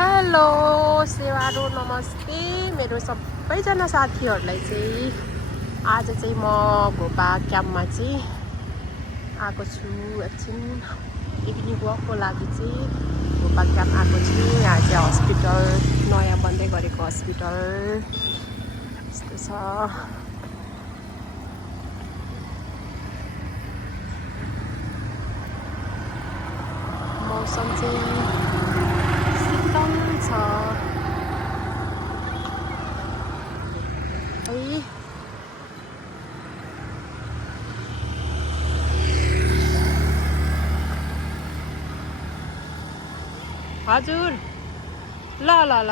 Hello सेवारो नमस्ते मेरो सबैजना साथीहरूलाई चाहिँ आज चाहिँ म घोपा क्याम्पमा चाहिँ आएको छु। एकछिन इभिनिङ वकको लागि चाहिँ घोपा क्याम्प आएको छु। यहाँ चाहिँ हस्पिटल नयाँ बन्दै गरेको हस्पिटल यस्तो छ। मौसम चाहिँ शीतल छ है। हजुर ल ल ल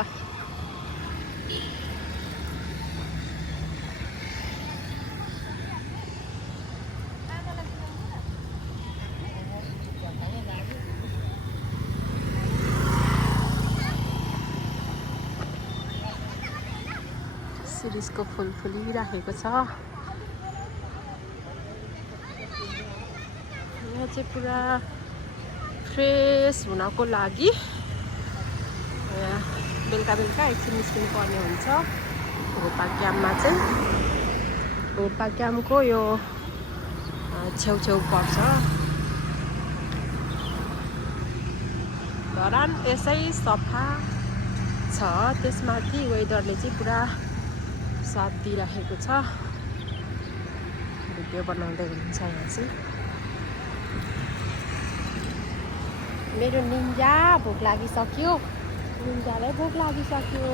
सिरिसको फुल फुलिराखेको छ। यहाँ चाहिँ पुरा फ्रेस हुनको लागि बेलुका बेलुका एकछिन निस्किनु पर्ने हुन्छ। घोपा क्याम्पमा चाहिँ घोपा क्याम्पको यो छेउछेउ पर्छ। धरान यसै सफा छ, त्यसमाथि वेदरले चाहिँ पुरा साथ दिइराखेको छ। भिडियो बनाउँदै हुनुहुन्छ यहाँ चाहिँ। मेरो निन्जा भोक लागिसक्यो, निन्जालाई भोक लागिसक्यो।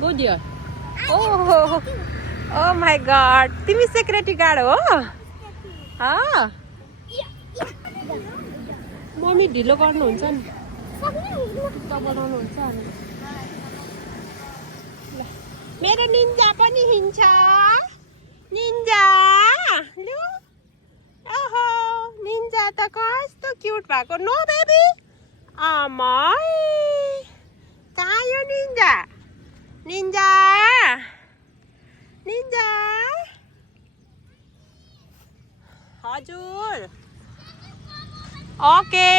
Go dear. Oh my god. तिमी सेक्रेटरी गार्ड हो? मम्मी ढिलो गर्नुहुन्छ नि त बनाउनुहुन्छ नि। मेरो निन्जा पनि हिँड्छ। निन्जा लु, ओहो निन्जा त कस्तो क्युट भएको। नो बेबी आमाई कहाँ यो निन्जा? निन्जा निन्जा हजुर ओके